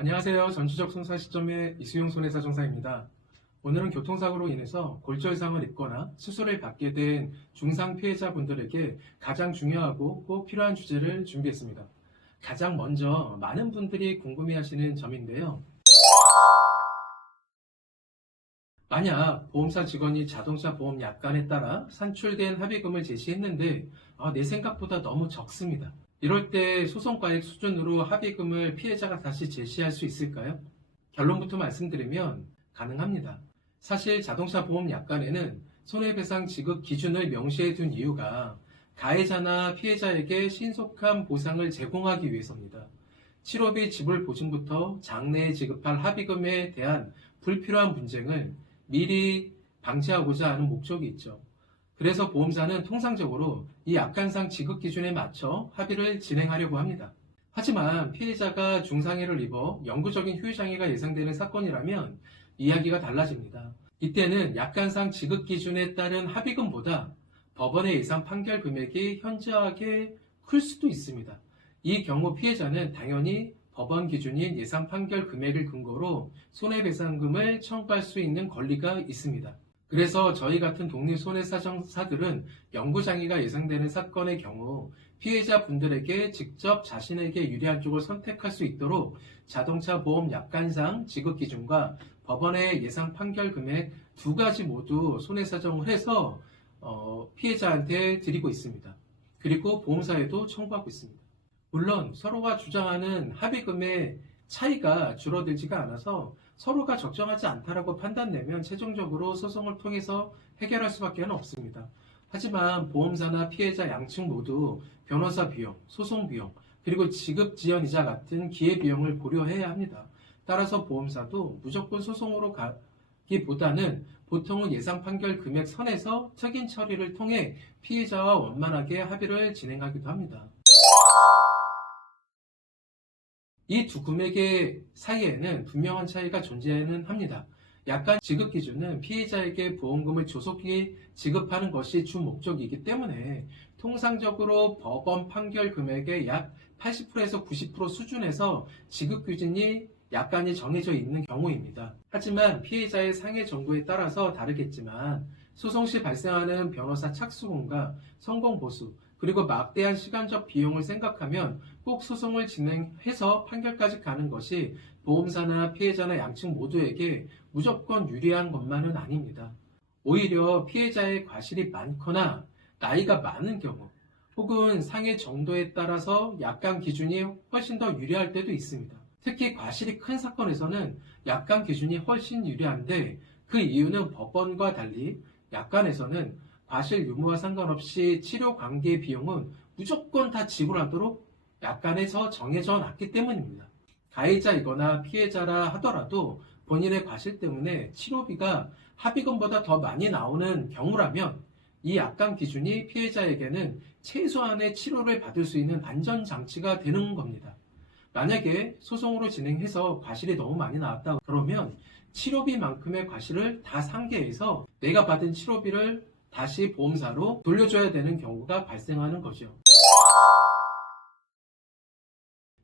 안녕하세요. 전주적 손사 시점의 이수용 손해사정사입니다. 오늘은 교통사고로 인해서 골절상을 입거나 수술을 받게 된 중상 피해자분들에게 가장 중요하고 꼭 필요한 주제를 준비했습니다. 가장 먼저 많은 분들이 궁금해하시는 점인데요. 만약 보험사 직원이 자동차 보험 약관에 따라 산출된 합의금을 제시했는데 내 생각보다 너무 적습니다. 이럴 때 소송가액 수준으로 합의금을 피해자가 다시 제시할 수 있을까요? 결론부터 말씀드리면 가능합니다. 사실 자동차 보험 약관에는 손해배상 지급 기준을 명시해 둔 이유가 가해자나 피해자에게 신속한 보상을 제공하기 위해서입니다. 치료비 지불 보증부터 장래에 지급할 합의금에 대한 불필요한 분쟁을 미리 방지하고자 하는 목적이 있죠. 그래서 보험사는 통상적으로 이 약관상 지급 기준에 맞춰 합의를 진행하려고 합니다. 하지만 피해자가 중상해를 입어 영구적인 후유장애가 예상되는 사건이라면 이야기가 달라집니다. 이때는 약관상 지급 기준에 따른 합의금보다 법원의 예상 판결 금액이 현저하게 클 수도 있습니다. 이 경우 피해자는 당연히 법원 기준인 예상 판결 금액을 근거로 손해배상금을 청구할 수 있는 권리가 있습니다. 그래서 저희 같은 독립손해사정사들은 영구장애가 예상되는 사건의 경우 피해자분들에게 직접 자신에게 유리한 쪽을 선택할 수 있도록 자동차 보험 약관상 지급 기준과 법원의 예상 판결 금액 두 가지 모두 손해사정을 해서 피해자한테 드리고 있습니다. 그리고 보험사에도 청구하고 있습니다. 물론 서로가 주장하는 합의금의 차이가 줄어들지가 않아서 서로가 적정하지 않다라고 판단되면 최종적으로 소송을 통해서 해결할 수밖에 없습니다. 하지만 보험사나 피해자 양측 모두 변호사 비용, 소송 비용, 그리고 지급 지연이자 같은 기회비용을 고려해야 합니다. 따라서 보험사도 무조건 소송으로 가기보다는 보통은 예상 판결 금액 선에서 특인 처리를 통해 피해자와 원만하게 합의를 진행하기도 합니다. 이 두 금액의 사이에는 분명한 차이가 존재는 합니다. 약관 지급 기준은 피해자에게 보험금을 조속히 지급하는 것이 주 목적이기 때문에 통상적으로 법원 판결 금액의 약 80%에서 90% 수준에서 지급 기준이 약관이 정해져 있는 경우입니다. 하지만 피해자의 상해 정도에 따라서 다르겠지만 소송 시 발생하는 변호사 착수금과 성공 보수, 그리고 막대한 시간적 비용을 생각하면 꼭 소송을 진행해서 판결까지 가는 것이 보험사나 피해자나 양측 모두에게 무조건 유리한 것만은 아닙니다. 오히려 피해자의 과실이 많거나 나이가 많은 경우 혹은 상해 정도에 따라서 약관 기준이 훨씬 더 유리할 때도 있습니다. 특히 과실이 큰 사건에서는 약관 기준이 훨씬 유리한데 그 이유는 법원과 달리 약관에서는 과실 유무와 상관없이 치료 관계 비용은 무조건 다 지불하도록 약관에서 정해져 놨기 때문입니다. 가해자이거나 피해자라 하더라도 본인의 과실 때문에 치료비가 합의금보다 더 많이 나오는 경우라면 이 약관 기준이 피해자에게는 최소한의 치료를 받을 수 있는 안전장치가 되는 겁니다. 만약에 소송으로 진행해서 과실이 너무 많이 나왔다 그러면 치료비만큼의 과실을 다 상계해서 내가 받은 치료비를 다시 보험사로 돌려줘야 되는 경우가 발생하는 거죠.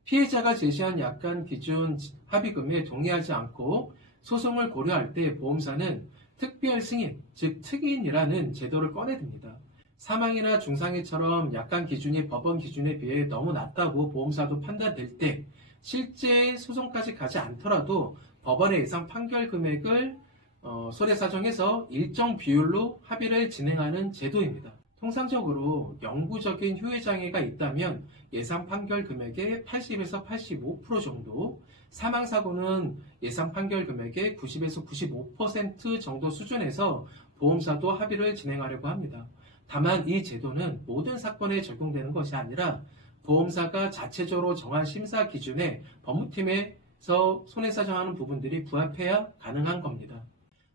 피해자가 제시한 약관 기준 합의금에 동의하지 않고 소송을 고려할 때 보험사는 특별 승인, 즉 특인이라는 제도를 꺼내듭니다. 사망이나 중상해처럼 약관 기준이 법원 기준에 비해 너무 낮다고 보험사도 판단될 때 실제 소송까지 가지 않더라도 법원의 예상 판결 금액을 손해사정에서 일정 비율로 합의를 진행하는 제도입니다. 통상적으로 영구적인 후유장애가 있다면 예상 판결 금액의 80에서 85% 정도, 사망사고는 예상 판결 금액의 90에서 95% 정도 수준에서 보험사도 합의를 진행하려고 합니다. 다만 이 제도는 모든 사건에 적용되는 것이 아니라 보험사가 자체적으로 정한 심사 기준에 법무팀에서 손해사정하는 부분들이 부합해야 가능한 겁니다.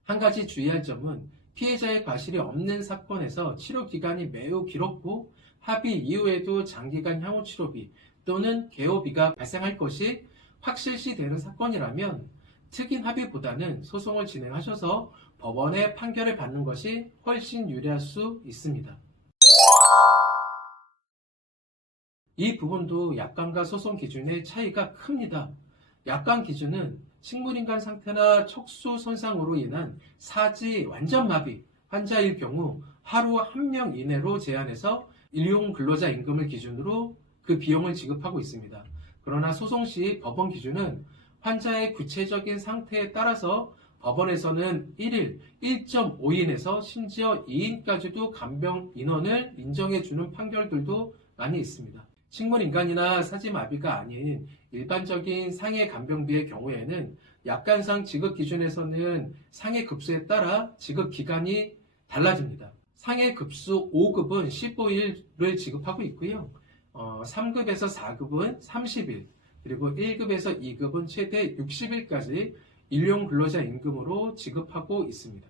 한 가지 주의할 점은 피해자의 과실이 없는 사건에서 치료기간이 매우 길었고 합의 이후에도 장기간 향후치료비 또는 개호비가 발생할 것이 확실시되는 사건이라면 특인 합의보다는 소송을 진행하셔서 법원의 판결을 받는 것이 훨씬 유리할 수 있습니다. 이 부분도 약관과 소송 기준의 차이가 큽니다. 약관 기준은 식물인간 상태나 척수 손상으로 인한 사지 완전 마비 환자일 경우 하루 1명 이내로 제한해서 일용 근로자 임금을 기준으로 그 비용을 지급하고 있습니다. 그러나 소송 시 법원 기준은 환자의 구체적인 상태에 따라서 법원에서는 1일, 1.5인에서 심지어 2인까지도 간병 인원을 인정해주는 판결들도 많이 있습니다. 식물인간이나 사지마비가 아닌 일반적인 상해 간병비의 경우에는 약관상 지급 기준에서는 상해 급수에 따라 지급 기간이 달라집니다. 상해 급수 5급은 15일을 지급하고 있고요. 3급에서 4급은 30일, 그리고 1급에서 2급은 최대 60일까지 일용 근로자 임금으로 지급하고 있습니다.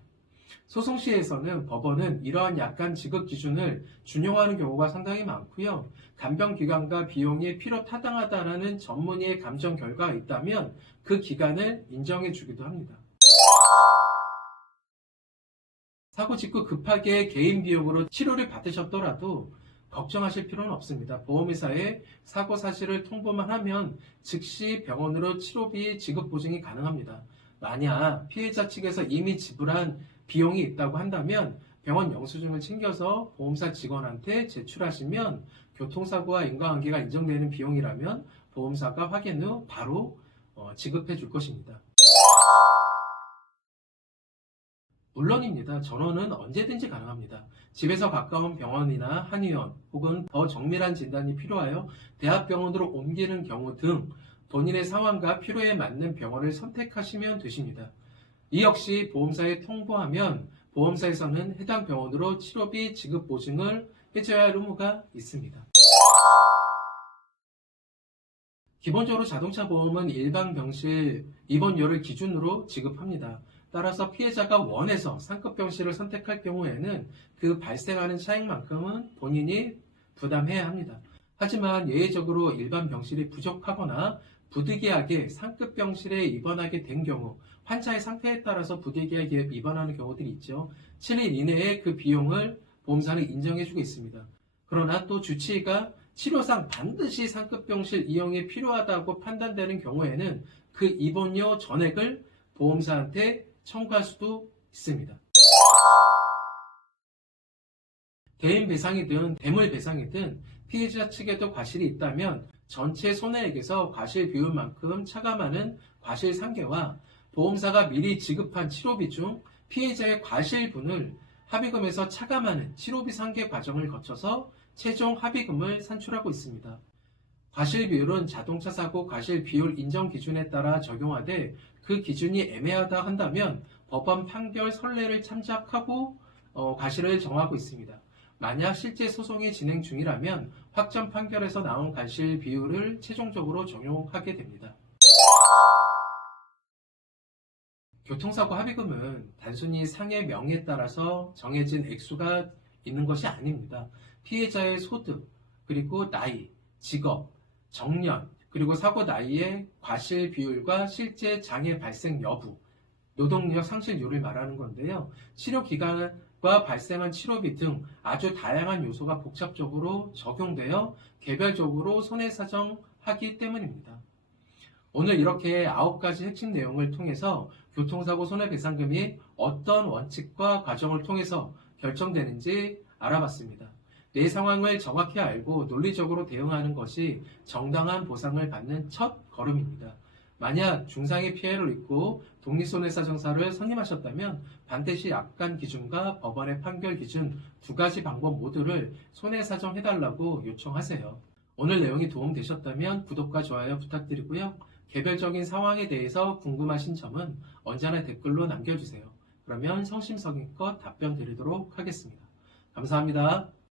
소송시에서는 법원은 이러한 약관 지급 기준을 준용하는 경우가 상당히 많고요. 간병기간과 비용이 필요타당하다는 전문의의 감정 결과가 있다면 그 기간을 인정해 주기도 합니다. 사고 직후 급하게 개인 비용으로 치료를 받으셨더라도 걱정하실 필요는 없습니다. 보험회사에 사고 사실을 통보만 하면 즉시 병원으로 치료비 지급 보증이 가능합니다. 만약 피해자 측에서 이미 지불한 비용이 있다고 한다면 병원 영수증을 챙겨서 보험사 직원한테 제출하시면 교통사고와 인과관계가 인정되는 비용이라면 보험사가 확인 후 바로 지급해 줄 것입니다. 물론입니다. 전원은 언제든지 가능합니다. 집에서 가까운 병원이나 한의원 혹은 더 정밀한 진단이 필요하여 대학병원으로 옮기는 경우 등 본인의 상황과 필요에 맞는 병원을 선택하시면 되십니다. 이 역시 보험사에 통보하면 보험사에서는 해당 병원으로 치료비 지급 보증을 해줘야 할 의무가 있습니다. 기본적으로 자동차 보험은 일반 병실 입원료를 기준으로 지급합니다. 따라서 피해자가 원해서 상급 병실을 선택할 경우에는 그 발생하는 차익만큼은 본인이 부담해야 합니다. 하지만 예외적으로 일반 병실이 부족하거나 부득이하게 상급 병실에 입원하게 된 경우 환자의 상태에 따라서 부득이하게 입원하는 경우들이 있죠. 7일 이내에 그 비용을 보험사는 인정해주고 있습니다. 그러나 또 주치의가 치료상 반드시 상급 병실 이용이 필요하다고 판단되는 경우에는 그 입원료 전액을 보험사한테 청구할 수도 있습니다. 대인 배상이든 대물 배상이든 피해자 측에도 과실이 있다면 전체 손해액에서 과실 비율만큼 차감하는 과실 상계와 보험사가 미리 지급한 치료비 중 피해자의 과실분을 합의금에서 차감하는 치료비 상계 과정을 거쳐서 최종 합의금을 산출하고 있습니다. 과실 비율은 자동차 사고 과실 비율 인정 기준에 따라 적용하되 그 기준이 애매하다 한다면 법원 판결 선례를 참작하고 과실을 정하고 있습니다. 만약 실제 소송이 진행 중이라면 확정 판결에서 나온 과실 비율을 최종적으로 적용하게 됩니다. 교통사고 합의금은 단순히 상해 명의에 따라서 정해진 액수가 있는 것이 아닙니다. 피해자의 소득, 그리고 나이, 직업, 정년, 그리고 사고 나이의 과실 비율과 실제 장애 발생 여부, 노동력 상실률을 말하는 건데요. 치료 기간과 발생한 치료비 등 아주 다양한 요소가 복잡적으로 적용되어 개별적으로 손해사정하기 때문입니다. 오늘 이렇게 9가지 핵심 내용을 통해서 교통사고 손해배상금이 어떤 원칙과 과정을 통해서 결정되는지 알아봤습니다. 내 상황을 정확히 알고 논리적으로 대응하는 것이 정당한 보상을 받는 첫 걸음입니다. 만약 중상의 피해를 입고 독립손해사정사를 선임하셨다면 반드시 약관 기준과 법원의 판결 기준 2가지 방법 모두를 손해사정해달라고 요청하세요. 오늘 내용이 도움되셨다면 구독과 좋아요 부탁드리고요. 개별적인 상황에 대해서 궁금하신 점은 언제나 댓글로 남겨주세요. 그러면 성심성의껏 답변 드리도록 하겠습니다. 감사합니다.